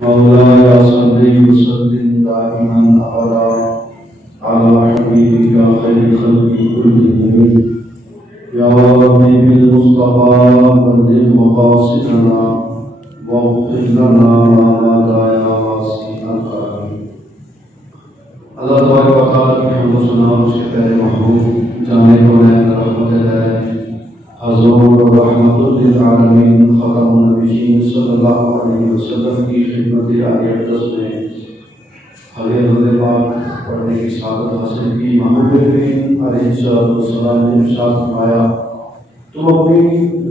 मौलाया सल्लि वसल्लिम दाइमन अबदा अला हबीबिका खैरिल खल्क़ि कुल्लिहिम या रब्बी बिल मुस्तफा बल्लिग मक़ासिदना वग़फ़िर लना मा मदा या वासिअल करम। अल्लाह तबारक व तआला की हम्द व सना उसके प्यारे महबूब जाने कौनैन रहमतुल हज़ूर रहमतुल लिल आलमीन ख़ातमुन नबिय्यीन सल्लल्लाहु अलैहि वसल्लम की खिदमत आली अक़दस में हज़रत पाक पढ़ने की सआदत हासिल की। महबूब अलैहिस्सलाम ने इरशाद फरमाया, तुम अपनी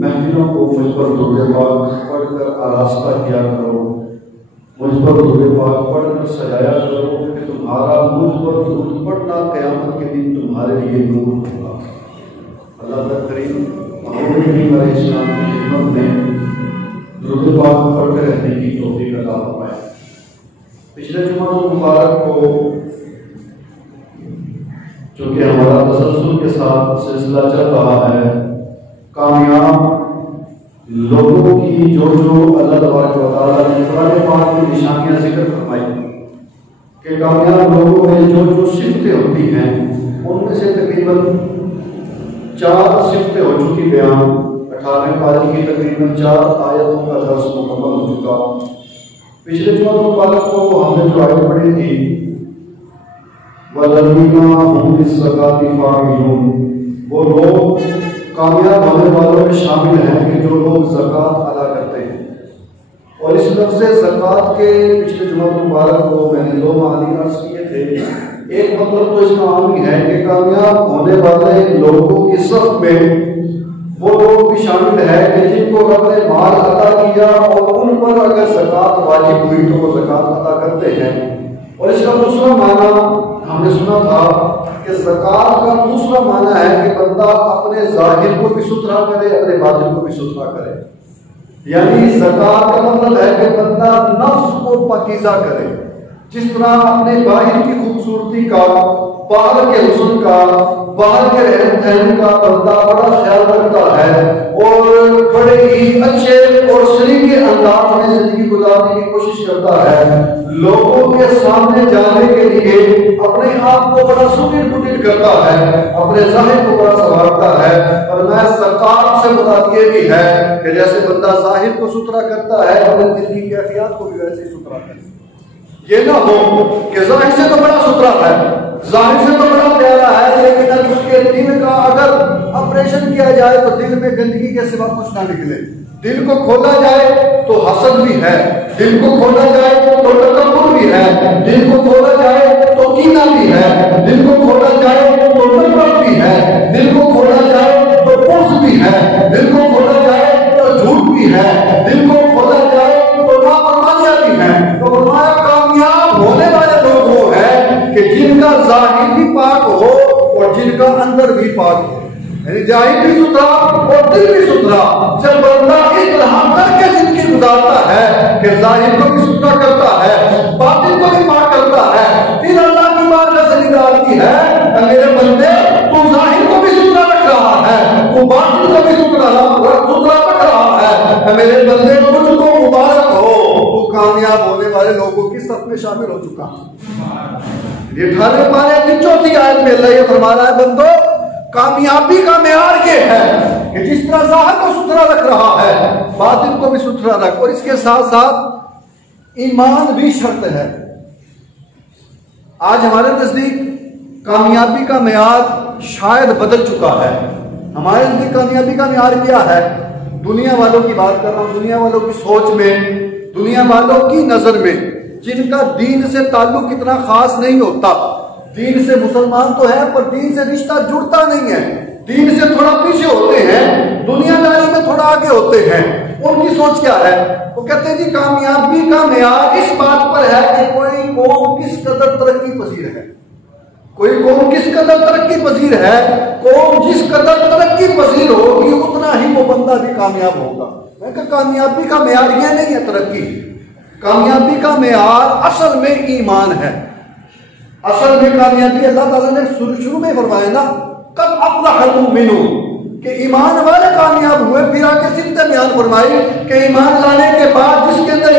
महफिलों को मुझ पर दुरूद पाक पढ़कर आरास्ता किया करो, मुझ पर दुरूद पाक पढ़कर सजाया करो कि तुम्हारा मुझ पर दुरूद पढ़ना क़यामत के दिन तुम्हारे लिए नूर होगा। अल्लाह करीम महबूब अलैहिस्सलाम की खिदमत में दुरूद पाक पढ़ते रहने की तौफीक अता फरमाए। पिछले जुमा मुबारक को जो कि हमारा तसल्सल के साथ सिलसिला चल रहा है, कामयाब लोगों की जो अल्लाह तबारक व तआला ने कुरान पाक की निशानियां जिक्र फरमाई कि कामयाब लोगों में जो सिफ़तें होती हैं उनमें से तकरीबन 4 सिफ़तें हो चुकी बयान। 18वें पारी की तकरीबन 4 आयतों का दर्स मुकम्मल हो चुका। पिछले जुमा मुबारक को हमने जो आयत पढ़ी थी, वल्लज़ीना हुम लिज़्ज़काति फ़ाइलून, वो लोग कामयाब होने वालों में शामिल हैं कि जो लोग ज़कात अदा करते हैं। और इस लफ्ज़ ज़कात के पिछले जुमा मुबारक को मैंने 2 मानी अर्ज़ किए थे। एक मतलब तो इसका आम ही है कि कामयाब होने वाले लोगों की सफ़ में वो लोग भी शामिल है कि जिनको रब ने माल अता किया और उन पर अगर ज़कात वाजिब हुई तो वो ज़कात अदा करते हैं। और इसका दूसरा माना हमने सुना था कि ज़कात का दूसरा माना है कि बंदा अपने ज़ाहिर को भी सुथरा करे, अपने बातिन को भी सुथरा करे। यानी ज़कात का मतलब है कि बंदा नफ्स को पाकीज़ा करे। जिस तरह अपने बाहर की खूबसूरती का, बाहर के हुस्न का, बाहर के रहन सहन का बंदा बड़ा ख्याल रखता है और बड़े ही अच्छे और सलीके अंदाज में जिंदगी गुजारने की कोशिश करता है, लोगों के सामने जाने के लिए अपने आप को बड़ा सुटिल पुटिल करता है, अपने ज़ाहिर को बड़ा संवारता है। और मैं ज़कात से मुराद ये भी है कि जैसे बंदा ज़ाहिर को सुथरा करता है, अपने दिल की कैफियत को भी वैसे ही सुथरा करे। ये ना हो कि ज़ाहिर से तो बड़ा सुथरा है, ज़ाहिर से तो बड़ा प्यारा है, लेकिन अगर उसके दिल का अगर ऑपरेशन किया जाए तो दिल में गंदगी के सिवा कुछ ना निकले। दिल को खोला जाए तो हसद भी है, दिल को खोला जाए तो तकब्बुर भी है, दिल को खोला जाए तो कीना भी है, दिल को खोला जाए तो नफरत भी है, दिल को खोला जाए तो पुर्स भी है, दिल को खोला जाए तो झूठ भी है, दिल को खोला जाए तो नाफरमानियां भी है। तो फरमाया कामयाब होने वाले लोग वो हैं कि जिनका ज़ाहिर भी पाक हो और जिनका अंदर भी पाक हो, यानी ज़ाहिर भी सुथरा और दिल भी सुथरा। जब बंदा इस तरह करके जिंदगी गुजारता है कि ज़ाहिर को भी सुथरा करता है, बातिन को भी पाक करता है, फिर अल्लाह की बात से निकालती है, मेरे बंदे तू ज़ाहिर को भी सुथरा रख रहा है, तू बातिन को भी सुथरा रख रहा है, मेरे बंदे तुझको मुबारक हो, तू कामयाब होने वाले लोगों की सब में शामिल हो चुका। ये 18वें पारे की 4थी आयत में अल्लाह ये फरमा रहा है, बंदो कामयाबी का मेयार ये है कि जिस तरह ज़ाहिर को सुथरा रख रहा है, बातिन को भी सुथरा रख। और इसके साथ साथ ईमान भी शर्त है। आज हमारे नजदीक कामयाबी का मेयार शायद बदल चुका है। हमारे नजदीक कामयाबी का मेयार क्या है? दुनिया वालों की बात कर रहा हूं, दुनिया वालों की सोच में, दुनिया वालों की नजर में, जिनका दीन से ताल्लुक इतना खास नहीं होता। दीन से मुसलमान तो है पर दीन से रिश्ता जुड़ता नहीं है, दीन से थोड़ा पीछे होते हैं, दुनियादारी में थोड़ा आगे होते हैं। उनकी सोच क्या है? वो कहते हैं जी कामयाबी का मेयार इस बात पर है कि कोई कौम किस कदर तरक्की पजीर है, कोई कौम किस कदर तरक्की पजीर है। कौम जिस कदर तरक्की पजीर होगी उतना ही वो बंदा भी कामयाब होगा। मैं कहा कामयाबी का मेयार यह नहीं है तरक्की, कामयाबी का मेयार असल में ईमान है। असल में कामयाबी अल्लाह ताला ने शुरू में फरमाया ना, कब अफ़लहल मुमिनून, कि ईमान वाले कामयाब हुए। फिर आके सिर्फ बयान फरमाई कि ईमान लाने के बाद जिसके अंदर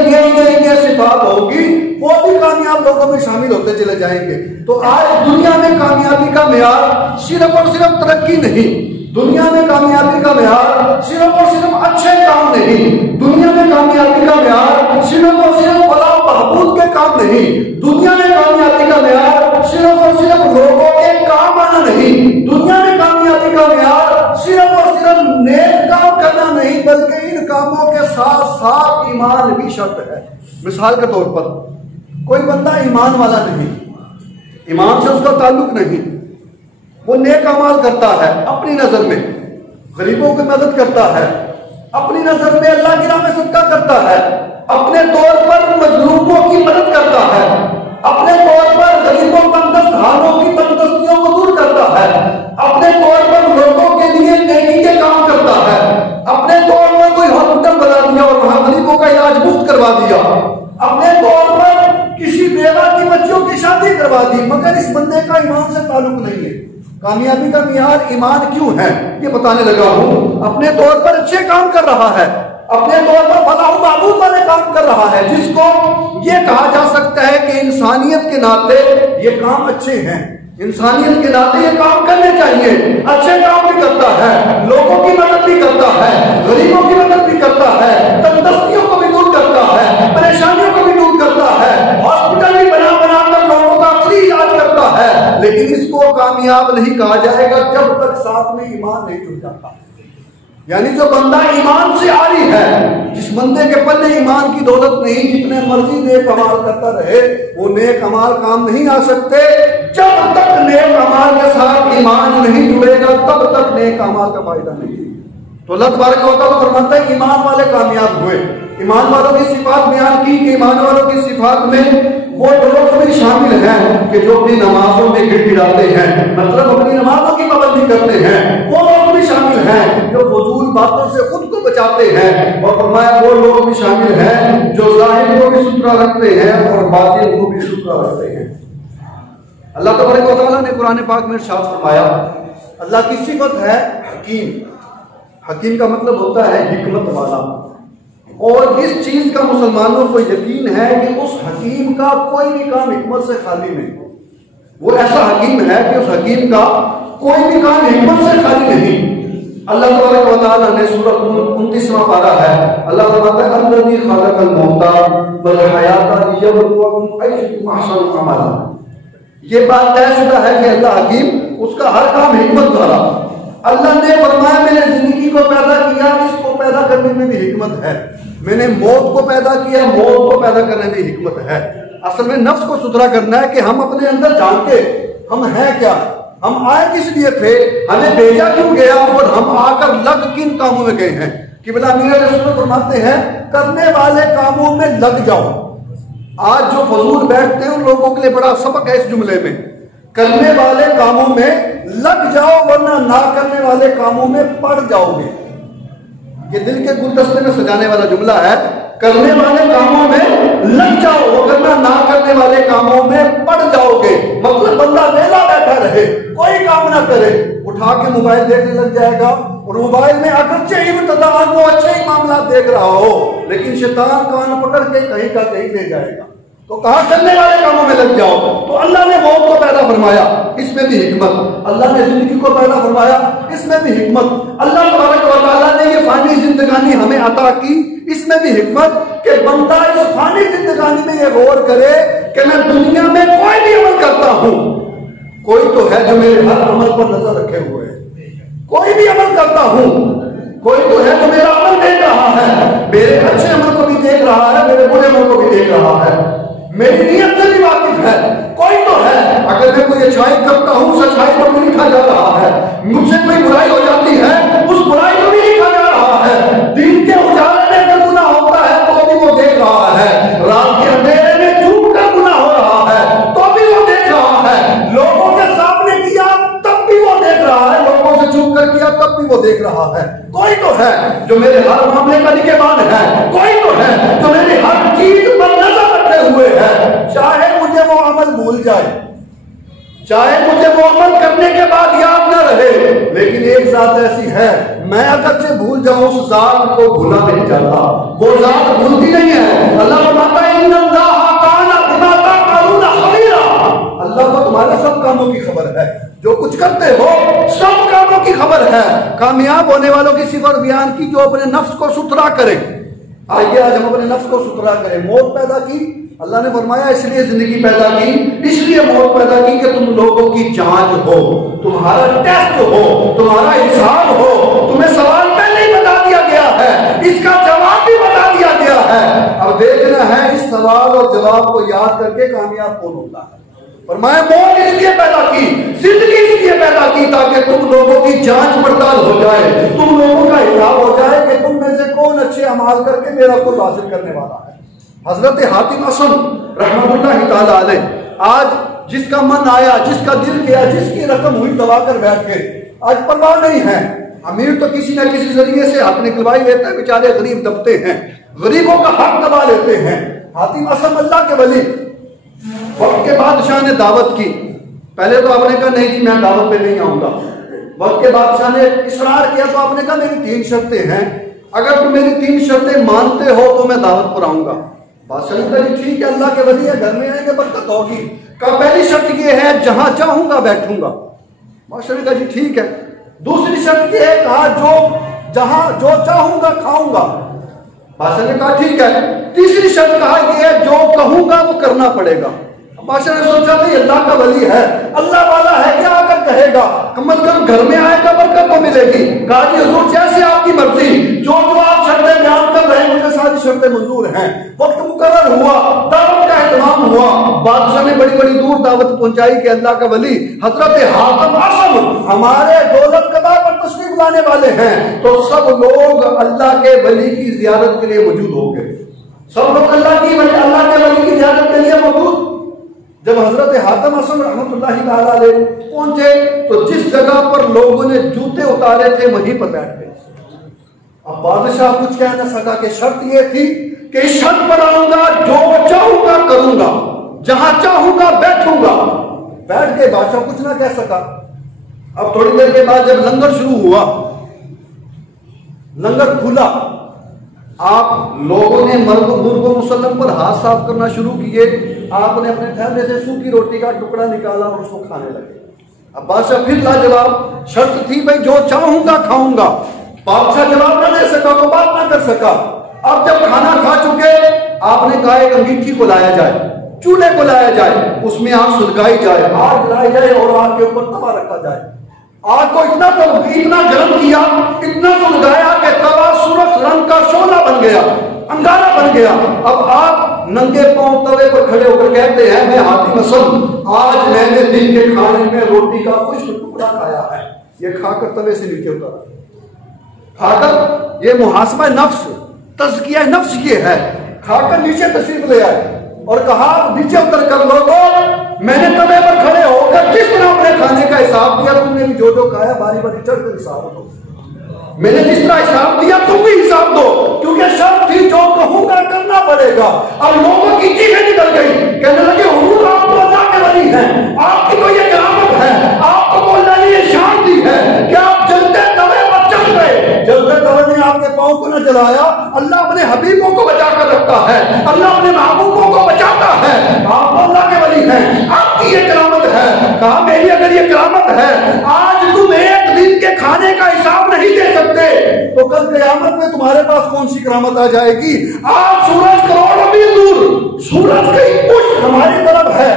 ये सिफात होगी वो भी कामयाब लोगों में शामिल होते चले जाएंगे। तो आज दुनिया में कामयाबी का मेयार सिर्फ और सिर्फ तरक्की नहीं, दुनिया में कामयाबी का मेयार सिर्फ और सिर्फ अच्छे काम नहीं, दुनिया में कामयाबी का मेयार सिर्फ और सिर्फ फलाह बहबूद के काम नहीं, दुनिया में कामयाबी का मेयार सिर्फ और सिर्फ लोगों के काम आना नहीं, दुनिया में कामयाबी का मेयार सिर्फ और सिर्फ नेक काम करना नहीं, बल्कि इन कामों के साथ साथ ईमान भी शर्त है। मिसाल के तौर पर कोई बंदा ईमान वाला नहीं, ईमान से उसका ताल्लुक नहीं, वो नेक अमाल करता है, अपनी नजर में गरीबों की मदद करता है, अपनी नजर में अल्लाह की राह में सदका करता है, अपने तौर पर मजलूमों की मदद करता है, अपने तौर पर गरीबों तंगदस्त हालों की तंगदस्तियों को दूर करता है, अपने तौर पर लोगों के लिए नेकी के काम करता है, अपने तौर पर कोई हॉस्पिटल बना दिया और वहां गरीबों का इलाज मुफ्त करवा दिया, अपने तौर पर किसी बेवा की बच्चियों की शादी करवा दी, मगर इस बंदे का ईमान से ताल्लुक नहीं है। कामयाबी का मियार ईमान क्यों है ये बताने लगा हूं। अपने तौर पर अच्छे काम कर रहा है, अपने तौर पर फलाह महबूद वाले काम कर रहा है, जिसको ये कहा जा सकता है कि इंसानियत के नाते ये काम अच्छे हैं, इंसानियत के नाते ये काम करने चाहिए, अच्छे काम भी करता है, लोगों की मदद भी करता है, गरीबों की मदद भी करता है, तंगदस्तियों को भी दूर करता है, परेशानियों को भी दूर करता है, हॉस्पिटल भी बना बनाकर लोगों का फ्री इलाज करता है, लेकिन इसको कामयाब नहीं कहा जाएगा जब तक साथ में ईमान नहीं जुड़ जाता। यानी जो बंदा ईमान से आरी है, जिस बंदे के पल्ले ईमान की दौलत नहीं, जितने मर्जी नेक अमाल करता रहे वो नेक अमाल काम नहीं आ सकते। जब तक नेक अमाल के साथ ईमान नहीं जुड़ेगा तब तक नेक अमाल का फायदा नहीं। तो अल्लाह तबारक व तआला फरमाता है ईमान वाले कामयाब हुए। ईमान वालों की सिफात बयान की कि ईमान वालों की सिफात में वो लोग भी शामिल हैं कि जो अपनी नमाजों में गिड़गिड़ाते हैं, मतलब अपनी नमाजों की पाबंदी करते हैं, वो लोग भी शामिल हैं जो फजूल बातों से खुद को बचाते हैं, और फरमाया वो लोग भी शामिल हैं जो ज़ाहिर को भी सुथरा रखते हैं और बातिन को भी सुथरा रखते हैं। अल्लाह तबारक व तआला ने कुरान पाक में इरशाद फरमाया, अल्लाह की सिफत है हकीम। हकीम का मतलब होता है हिकमत वाला, और इस चीज का मुसलमानों को यकीन है कि उस हकीम का कोई भी काम हिकमत से खाली नहीं। वो ऐसा हकीम है कि उस हकीम का कोई भी काम हिकमत से खाली नहीं। अल्लाह तबारक व तआला ने सूरह 29वां पारा है, अल्लाह फरमाता है अल्लज़ी खलक़ल मौता वल हयाता लियब्लुवकुम अय्युकुम अहसनु अमला। ये बात तयशुदा है कि अल्लाह हकीम, उसका हर काम हिकमत वाला। अल्लाह ने फरमाया मैंने जिंदगी को पैदा किया, इसको पैदा करने में भी हिकमत है, मैंने मौत को पैदा किया, मौत को पैदा करने में हिकमत है। असल में नफ्स को सुधरा करना है कि हम अपने अंदर जानते हम हैं क्या, हम आए किस लिए थे, हमें भेजा क्यों गया, और हम आकर लग किन कामों में गए हैं। कि बिला मीर रसूल फरमाते हैं करने वाले कामों में लग जाओ। आज जो फजूल बैठते हैं उन लोगों के लिए बड़ा सबक है इस जुमले में, करने वाले कामों में लग जाओ वरना ना करने वाले कामों में पड़ जाओगे। ये दिल के गुलदस्ते में सजाने वाला जुमला है, करने वाले कामों में लग जाओ वरना ना करने वाले कामों में पड़ जाओगे। मतलब बंदा वेला बैठा रहे, कोई काम ना करे, उठा के मोबाइल देखने लग जाएगा, और मोबाइल में अगरचे इब्तिदाअन वो अच्छे ही मामला देख रहा हो, लेकिन शैतान कान पकड़ के कहीं का कहीं ले जाएगा। तो कहा करने वाले कामों में लग जाओ। तो अल्लाह ने मौत को पैदा फरमाया, इसमें भी हिकमत। अल्लाह ने जिंदगी को पैदा फरमाया, इसमें भी हिकमत। अल्लाह तबारक व तआला ने ये फानी जिंदगानी हमें अता की, इसमें भी हिकमत कि बंदा इस फानी जिंदगानी में ये गौर करे कि मैं दुनिया में कोई भी अमल करता हूं, कोई तो है जो मेरे हर अमल पर नजर रखे हुए है। कोई भी अमल करता हूं, कोई तो है जो मेरा अमल देख रहा है, मेरे अच्छे अमल को भी देख रहा है, मेरे बुरे अमल को भी देख रहा है, मेरी नीयत से भी वाकिफ है। कोई तो है, अगर मैं कोई अच्छाई करता हूं, सच्चाई को भी लिखा जा रहा है, मुझसे कोई बुराई हो जाती है, उस बुराई को भी लिखा जा रहा है। दिन के उजाले में अगर गुनाह होता है तो भी वो देख रहा है, रात के अंधेरे में चूक कर गुनाह हो रहा है तो भी वो देख रहा है, लोगों के सामने किया तब भी वो देख रहा है, लोगों से चूक कर किया तब भी वो देख रहा है। कोई तो है जो मेरे हर मामले का निगहबान है, कोई तो है जो मेरी हर चीज पर नजर रखे हुए है, चाहे मुझे वो अमल भूल जाए, चाहे मुझे वो अमल करने के बाद याद न रहे, लेकिन एक जात ऐसी है, मैं अगर से भूल जाऊं उस जात को भूला नहीं जाता, वो जात भूलती नहीं है। अल्लाह फरमाता है इन्नल्लाह काना बिमा तामलूना खबीरा, अल्लाह को तुम्हारे सब कामों की खबर है, जो कुछ करते हो सब कामों की खबर है। कामयाब होने वालों की सिफत बयान की, जो अपने नफ्स को सुथरा करे। आइए आज हम अपने नफ्स को सुथरा करें। मौत पैदा की, अल्लाह ने फरमाया इसलिए जिंदगी पैदा की, इसलिए मौत पैदा की कि तुम लोगों की जांच हो, तुम्हारा टेस्ट हो, तुम्हारा हिसाब हो। तुम्हें सवाल पहले ही बता दिया गया है, इसका जवाब भी बता दिया गया है। अब देखना है इस सवाल और जवाब को याद करके कामयाब कौन होता है। फरमाया मौत इसलिए पैदा की, जिंदगी इसलिए पैदा की ताकि तुम लोगों की जांच पड़ताल हो जाए, तुम लोगों का हिसाब हो जाए कि तुम में से कौन अच्छे अमाल करके मेरा कुर्ब हासिल करने वाला है। हजरत हातिम असम रहमतुल्लाह ताला अलैह, आज जिसका मन आया, जिसका दिल किया, जिसकी रकम हुई दबा कर बैठ गए, आज परवाह नहीं है। अमीर तो किसी न किसी जरिए से हक निकलवाई लेता है, बेचारे गरीब दबते हैं, गरीबों का हक दबा लेते हैं। हातिम असम अल्लाह के वली, वक्त के बादशाह ने दावत की। पहले तो आपने कहा नहीं जी मैं दावत पे नहीं आऊंगा। वक्त के बादशाह ने इसरार किया तो आपने कहा मेरी 3 शर्तें हैं, अगर तुम मेरी 3 शर्तें मानते हो तो मैं दावत पर आऊंगा। बादशाह ने कहा ठीक है, अल्लाह के वली है, घर में आएंगे बरकत होगी। कहा पहली शर्त ये है जहां चाहूंगा बैठूंगा। बादशाह ने कहा जी ठीक है। दूसरी शर्त ये है, कहा जो चाहूंगा खाऊंगा। बादशाह ने कहा ठीक है। तीसरी शर्त कहा यह है जो कहूंगा वो करना पड़ेगा। बादशाह ने सोचा भाई अल्लाह का वली है, अल्लाह वाला है, क्या अगर कहेगा कम से कम घर में आएगा बरकत तो मिलेगी। कहा जी हुजूर जैसे आपकी मर्जी, जो आप शर्तें बयान कर रहे हैं मुझे सारी शर्तें मंजूर हैं। वक्त मुकर्रर हुआ, दावत का एहतमाम हुआ। बादशाह ने बड़ी बड़ी दूर दावत पहुंचाई कि अल्लाह का वली हजरत हातिम असम हमारे दौलत कदा पर तशरीफ लाने वाले हैं। तो सब लोग अल्लाह के वली की जियारत के लिए मौजूद हो गए। सब लोग अल्लाह के वली की जियारत के लिए मौजूद। जब हजरत हातिम असम रहमतुल्लाह ताला अलैह पहुंचे तो जिस जगह पर लोगों ने जूते उतारे थे वहीं पर बैठ गए। अब बादशाह कुछ कह न सका कि शर्त यह थी कि इस शर्त पर आऊंगा, जो चाहूंगा करूंगा, जहां चाहूंगा बैठूंगा। बैठ गए, बादशाह कुछ ना कह सका। अब थोड़ी देर के बाद जब लंगर शुरू हुआ, लंगर खुला, आप लोगों ने मुर्गो मुसल्लम पर हाथ साफ करना शुरू किए। आपने अपने थैले से सूखी रोटी का टुकड़ा निकाला और उसको खाने लगे। अब बादशाह फिर लाजवाब, शर्त थी भाई जो चाहूंगा खाऊंगा। बादशाह जवाब न दे सका, वो बात ना कर सका। अब जब खाना खा चुके, आपने कहा एक अंगीठी को लाया जाए, चूल्हे को लाया जाए, उसमें आग सुलगाई जाए, आग जलाई जाए और आग के ऊपर तवा रखा जाए। आग को इतना गर्म किया, इतना सुलगाया कि तवा सूरज रंग का शोला बन गया, अंगारा बन गया। अब आप नंगे पांव तवे पर खड़े होकर कहते हैं मैं हातिम असम, आज मैंने दिन के खाने में रोटी का खुश्क टुकड़ा खाया है। ये खाकर तवे से नीचे उतरा, खाकर, ये मुहासबा नफ्स, तज़किया नफ्स ये है। खाकर नीचे तशरीफ ले आए और कहा नीचे उतर कर लोगों, मैंने तवे पर खड़े होकर जिस तरह अपने खाने का हिसाब दिया, तुमने भी जो खाया बारी बारी चढ़कर हिसाब दो। मैंने जिस तरह हिसाब दिया तुम भी हिसाब दो, क्योंकि शर्त थी जो कहूंगा करना पड़ेगा। अब लोगों की चीखें निकल गई, कहने लगे हुजूर आप तो अल्लाह के वली हैं, आपकी तो ये करामत है, आपको तो अल्लाह ने ये शान दी है कि आप जलते तवे पर चल गए। जलते तवे ने आपके पांव को न जलाया। अल्लाह अपने हबीबों को बचा कर रखता है, अल्लाह अपने महबूबों को बचाता है। आप अल्लाह के वली हैं, आपकी ये करामत है। कहा मेरी अगर ये करामत है, आज तुम एक दिन के खाने का हिसाब नहीं दे सकते तो कल क़यामत में तुम्हारे पास कौन सी करामत आ जाएगी। आज सूरज करोड़ों मील दूर, सूरज की पुष्ट हमारी तरफ है।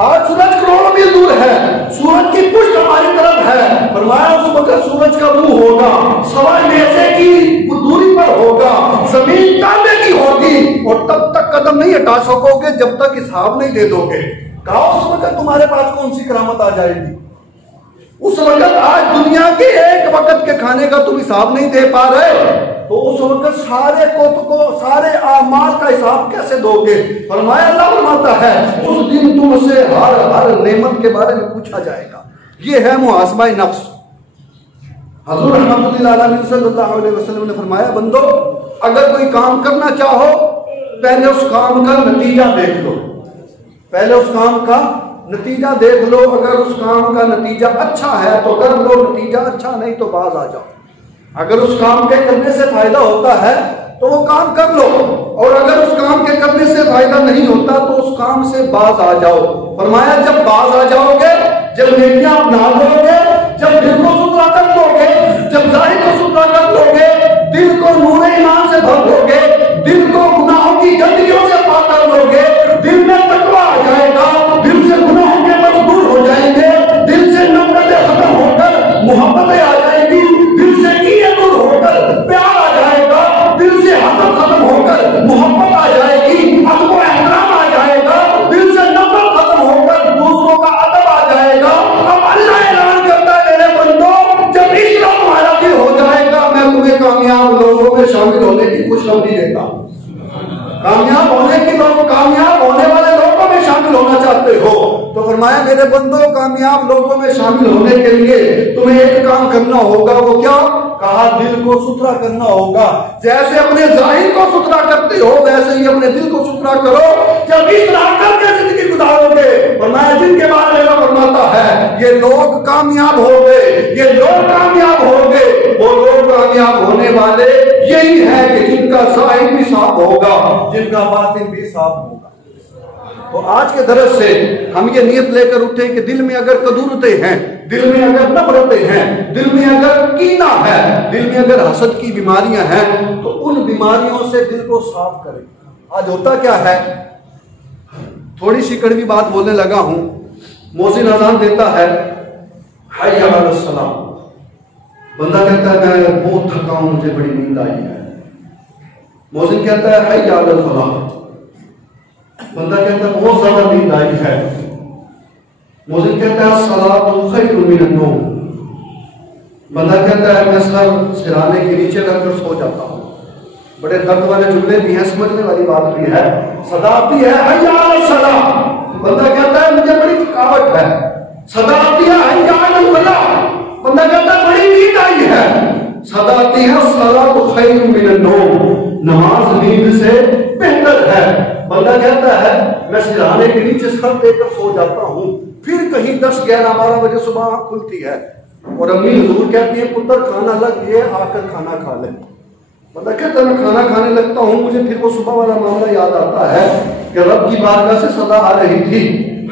आज सूरज करोड़ों मील दूर है, सूरज की पुष्ट हमारी तरफ है। फरमाया उस वक्त सूरज का मुंह होगा, सवा मेसे की दूरी पर होगा, जमीन तांबे की होगी और तब तक कदम नहीं हटा सकोगे जब तक हिसाब नहीं दे दोगे। कहा उस वक्त तुम्हारे पास कौन सी करामत आ जाएगी। उस वक्त आज दुनिया के एक वक्त के खाने का तुम हिसाब नहीं दे पा रहे, तो उस वक्त सारे आमाल का हिसाब कैसे दोगे। फरमाया अल्लाह फरमाता है उस दिन तुमसे हर नेमत के बारे में पूछा जाएगा। ये है मुहासबा नफ्स। हुजूर सल्लल्लाहु अलैहि वसल्लम ने फरमाया बंदो अगर कोई काम करना चाहो पहले उस काम का नतीजा देख लो, पहले उस काम का नतीजा देख लो, अगर उस काम का नतीजा अच्छा है तो कर लो, नतीजा अच्छा नहीं तो बाज आ जाओ। अगर उस काम के करने से फायदा होता है तो वो काम कर लो, और अगर उस काम के करने से फायदा नहीं होता तो उस काम से बाज आ जाओ। फरमाया जब बाज आ जाओगे, जब नेकियां अपना लोगे, जब दिल को सुथरा कर लोगे, जब जाहिर को सुथरा कर लोगे, दिल को नूर ईमान से भर लोगे, दिल को गुनाहों की गंदगियों से पाक कर लोगे, दिल में तकवा आ जाएगा, दिल से गुनाहों के मजबूर हो जाएंगे, दिल से नफरतें खत्म होकर मोहब्बतें आ जाएगी, दिल से कीने दूर होकर प्यार आ जाएगा, दिल से हसद खत्म होकर मोहब्बत आ जाएगी, अदब व एहतराम आ जाएगा, दिल से नफरत खत्म होकर दूसरों का अदब आ जाएगा। अब अल्लाह ऐलान करता है मेरे बंदो, जब इस तरह तुम्हारा दिल हो जाएगा, मैं तुम्हें कामयाब लोगों में शामिल होने की खुशखबरी देता हूं। कामयाब होने की लोग, कामयाब होने वाले लोगों में शामिल होना चाहते हो तो फरमाया मेरे बंदो, कामयाब लोगों में शामिल होने के लिए तुम्हें एक काम करना होगा। वो क्या? कहा दिल को सुथरा करना होगा। जैसे अपने जाहिर को सुथरा करते हो वैसे ही अपने दिल को सुथरा करो। जब इस तरह करके जिंदगी गुजारोगे, फरमाया जिनके बारे में फरमाता है ये लोग कामयाब हो गए, ये लोग कामयाब हो गए। वो लोग कामयाब होने वाले यही है कि जिनका जाहिर भी साफ होगा, जिनका बातिन भी साफ होगा। तो आज के दरस से हम ये नियत लेकर उठे कि दिल में अगर कदूरतें हैं, दिल में अगर नफरतें हैं, दिल में अगर कीना है, दिल में अगर हसद की बीमारियां हैं, तो उन बीमारियों से दिल को साफ करें। आज होता क्या है, थोड़ी सी कड़वी बात बोलने लगा हूं, मोज़िन अज़ान देता है, हय्या अलस सलाह, बंदा कहता है मैं बहुत थका हूं, मुझे बड़ी नींद आई है। मोज़िन कहता है हय्या अलल फलाह, बंदा कहता है बहुत ज्यादा नींद आई है। मोज़िन कहता है सलातु खैरुम मिनन नौम, बंदा कहता है मैं सर सिराने के नीचे रखकर सो जाता हूँ। बड़े दर्द वाले जुमले भी हैं, समझने वाली बात भी है। सदा आती है हय्या अलस सलाह, बंदा कहता है मुझे बड़ी थकावट है। सदा आती है हय्या अलल फलाह, बंदा कहता है बड़ी नींद आई है। सदा आती है सलातु खैरुम मिनन नौम, नमाज नींद से बेहतर है। बंदा कहता है मैं सिरहाने के नीचे सर देकर सो जाता हूँ, फिर कहीं 10, 11, 12 बजे सुबह आंख खुलती है और अम्मी हुजूर कहती है पुत्र खाना लग गया, आकर खाना खा ले। बंदा कहता है मैं खाना खाने लगता हूँ, मुझे फिर वो सुबह वाला मामला याद आता है कि रब की बारगाह से सदा आ रही थी,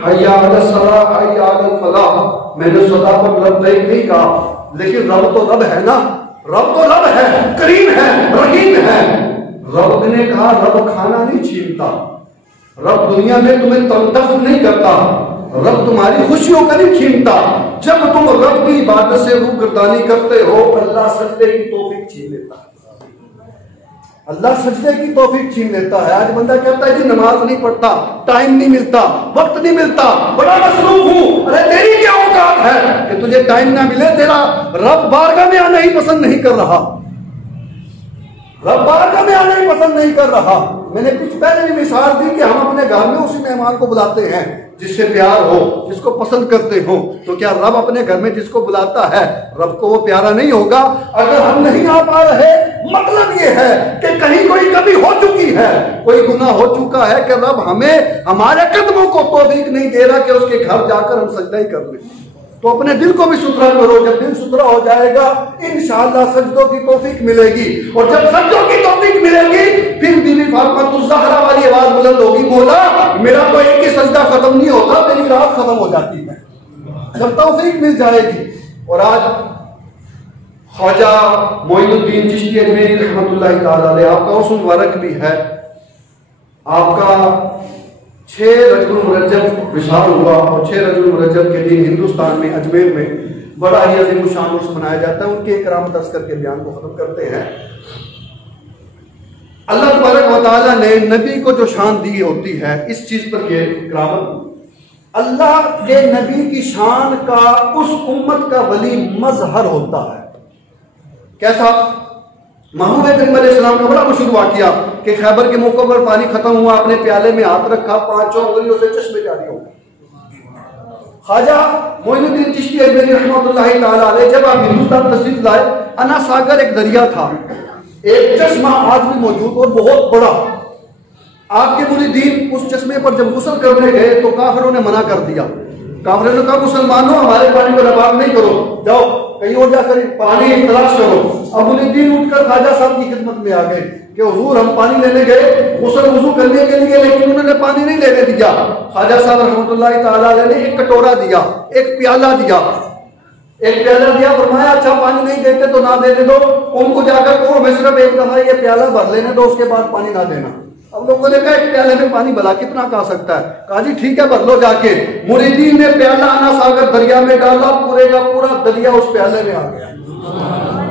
हय्या अलस सलाह हय्या अलल फलाह। मैंने सदा पर लब्बैक नहीं कहा, लेकिन रब तो रब है ना, रब तो रब है, करीम है, रहीम है। रब ने कहा रब खाना नहीं छीनता, रब दुनिया में तुम्हें तलतफ नहीं करता, रब तुम्हारी खुशियों का नहीं छीनता। जब तुम रब की इबादत से रूगर्दानी करते हो, अल्लाह सजदे की तौफीक छीन लेता है, अल्लाह सजदे की तौफीक छीन लेता है। आज बंदा कहता है जी नमाज नहीं पढ़ता, टाइम नहीं मिलता, वक्त नहीं मिलता, बड़ा मसरूफ हूं। अरे तेरी क्या औकात है कि तुझे टाइम ना मिले? तेरा रब बारगाह में आना ही पसंद नहीं कर रहा, रब बारगाह में आना ही पसंद नहीं कर रहा। मैंने कुछ पहले भी मिसाल दी कि हम अपने घर में उसी मेहमान को बुलाते हैं जिससे प्यार हो, जिसको पसंद करते हो। तो क्या रब अपने घर में जिसको बुलाता है, रब को वो प्यारा नहीं होगा? अगर हम नहीं आ पा रहे, मतलब ये है कि कहीं कोई कमी हो चुकी है, कोई गुनाह हो चुका है कि रब हमें हमारे कदमों को तौफीक नहीं दे रहा कि उसके घर जाकर हम सजदा ही कर लें। तो अपने दिल को भी सुथरा करो। जब दिल सुथरा हो जाएगा इंशाअल्लाह सजदों की तौफीक मिलेगी, और जब सजदों की तौफीक मिलेगी फिर बीवी फातिमा ज़हरा वाली आवाज बुलंद होगी, मौला मेरा तो एक ही सजदा खत्म नहीं होता, तेरी रात खत्म हो जाती है जब तौफीक मिल जाएगी। और आज ख्वाजा मोइनुद्दीन चिश्ती अजमेरी रहमतुल्लाह ताला अलैह, आपका उर्स मुबारक भी है, आपका 6 रजब मुरज्जब विशाल हुआ, और 6 रजब मुरज्जब के दिन हिंदुस्तान में अजमेर में बड़ा ही अजीम शान उर्स मनाया जाता है। उनके इकराम दर्ज करके बयान को खत्म करते हैं। अल्लाह तबारक व तआला ने नबी को जो शान दी होती है, इस चीज पर ये करामत, अल्लाह के नबी की शान का उस उम्मत का वली मजहर होता है। कैसा? महमूद करीम अलैहिस्सलाम का बड़ा मशहूर वाकया कि खैबर के मौके पर पानी खत्म हुआ, अपने प्याले में हाथ रखा, 5 उंगलियों से चश्मे जारी हो गए। ख्वाजा मोइनुद्दीन चिश्ती अजमेरी रहमतुल्लाह ताला अलैह जब आप हिंदुस्तान तशरीफ लाए, अना सागर एक दरिया था, एक चश्मा आज भी मौजूद और बहुत बड़ा। आपके मुरीदीन उस चश्मे पर जब गुस्ल करने गए तो काफिरों ने मना कर दिया। काफिरों ने कहा मुसलमानों हमारे पानी को रबाब नहीं करो, जाओ कहीं और जाकर पानी तलाश करो। अब मुरीदीन उठकर ख्वाजा साहब की खिदमत में आ गए कि हुजूर हम पानी लेने गए गुस्ल वुजू करने के लिए, लेकिन उन्होंने पानी नहीं लेने दिया। ख्वाजा साहब रहमतुल्लाह ताला अलैह ने एक कटोरा दिया, एक प्याला दिया, फरमाया अच्छा पानी नहीं देते तो ना देने दो, उनको जाकर कहो मैं सिर्फ एक दफा ये प्याला भर लेने दो, उसके बाद पानी ना देना। अब लोगों ने कहा एक प्याले में पानी भला कितना खा सकता है, कहा जी ठीक है भर लो जाके। मुरीदीन ने प्याला आना सागर दरिया में डाला, पूरे का पूरा दरिया उस प्याले में आ गया।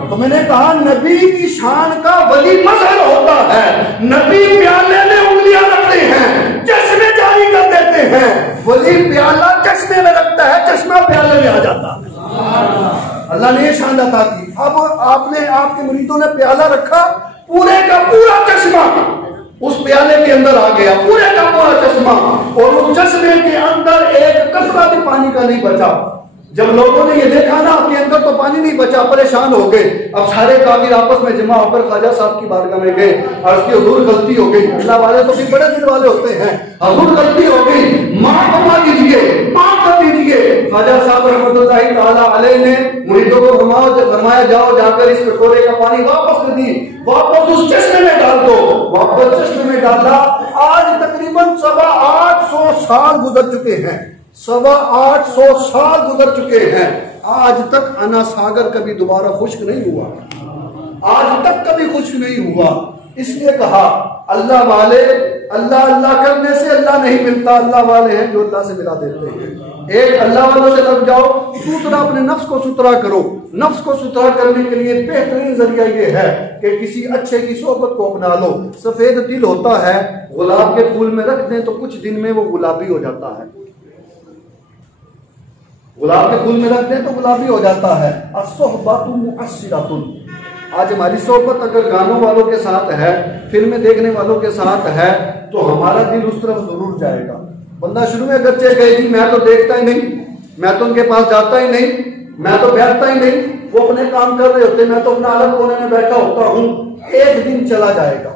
तो मैंने कहा नबी की शान का वली मजहर होता है, नबी प्याले में उंगलियां रखते हैं, चश्मे जारी कर देते हैं, वली प्याला चश्मे में रखता है, चश्मा प्याले में आ जाता है। अल्लाह ने ये शान अता की। अब आपने आपके मुरीदों ने प्याला रखा, पूरे का पूरा चश्मा उस प्याले के अंदर आ गया, पूरे का पूरा चश्मा, और उस चश्मे के अंदर एक कतरा भी पानी का नहीं बचा। जब लोगों ने ये देखा ना आपके अंदर तो पानी नहीं बचा, परेशान हो गए। अब सारे काफिर आपस में जमा होकर ख्वाजा साहब की बारगाह में गए और उसकी हुजूर गलती हो गई। अल्लाह वाले तो भी बड़े दिल वाले होते हैं, हुजूर गलती हो गई, माफ करवा दीजिए, माफ कर दीजिए। ख्वाजा साहब रहमतुल्लाह ताला अलैह ने मुरीदों को फरमाया जाओ जाकर इस कटोरे का पानी वापस कर दी, वापस उस चश्मे में डाल दो, वापस चश्मे में डाला। आज तकरीबन 850 साल गुजर चुके हैं, 850 साल गुजर चुके हैं, आज तक अना सागर कभी दोबारा खुश्क नहीं हुआ, आज तक कभी खुश्क नहीं हुआ। इसलिए कहा अल्लाह वाले, अल्लाह अल्लाह करने से अल्लाह नहीं मिलता, अल्लाह वाले हैं जो अल्लाह से मिला देते हैं। एक अल्लाह वालों से लग जाओ, दूसरा अपने नफ्स को सुथरा करो। नफ्स को सुथरा करने के लिए बेहतरीन जरिया ये है कि किसी अच्छे की सोहबत को अपना लो। सफेद दिल होता है, गुलाब के फूल में रख दें तो कुछ दिन में वो गुलाबी हो जाता है, गुलाब के फूल में रख दें तो गुलाबी हो जाता है। अस्सोहबतु मुअस्सिरतुन, आज हमारी सोहबत अगर गानों वालों के साथ है, फिल्में देखने वालों के साथ है, तो हमारा दिल उस तरफ जरूर जाएगा। बंदा शुरू में अगरचे कहे जी मैं तो देखता ही नहीं, मैं तो उनके पास जाता ही नहीं, मैं तो बैठता ही नहीं, वो अपने काम कर रहे होते, मैं तो अपना अलग कोने में बैठा होता हूँ। एक दिन चला जाएगा।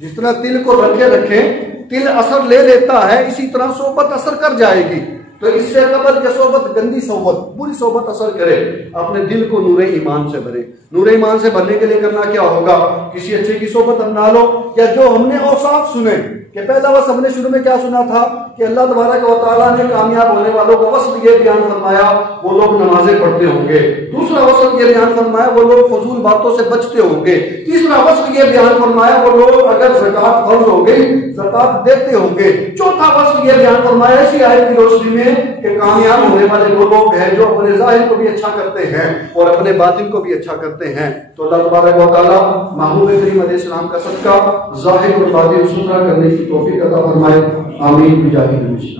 जिस तरह तिल को रखे रखे तिल असर ले लेता है, इसी तरह सोहबत असर कर जाएगी। तो इससे कबल के सोहबत गंदी सोहबत, बुरी सोहबत असर करे, अपने दिल को नूरे ईमान से भरे। नूरे ईमान से भरने के लिए करना क्या होगा, किसी अच्छे की सोहबत अपना लो, या जो हमने औसाफ सुने कि पहला वस हमने शुरू में क्या सुना था कि अल्लाह तबारक व तआला ने कामयाब होने वालों को वस्फ ये बयान फरमाया वो लोग नमाजें पढ़ते होंगे। दूसरा वस्फ ये बयान फरमाया वो लोग फजूल बातों से बचते होंगे। तीसरा वस्फ ये बयान फरमाया वो लोग अगर ज़कात फर्ज हो गई ज़कात देते होंगे। चौथा वस्फ ये बयान फरमाया इसी आयत की रोशनी में कि कामयाब होने वाले वो लोग हैं जो अपने ज़ाहिर को भी अच्छा करते हैं और अपने बातिन को भी अच्छा करते हैं। तो अल्लाह तबारक व तआला महबूब करीम अलैहिस्सलाम का सदका ज़ाहिर और बातिन सुथरा करने की तौफीक अता फरमाए। आमीन बिजाहि नबी।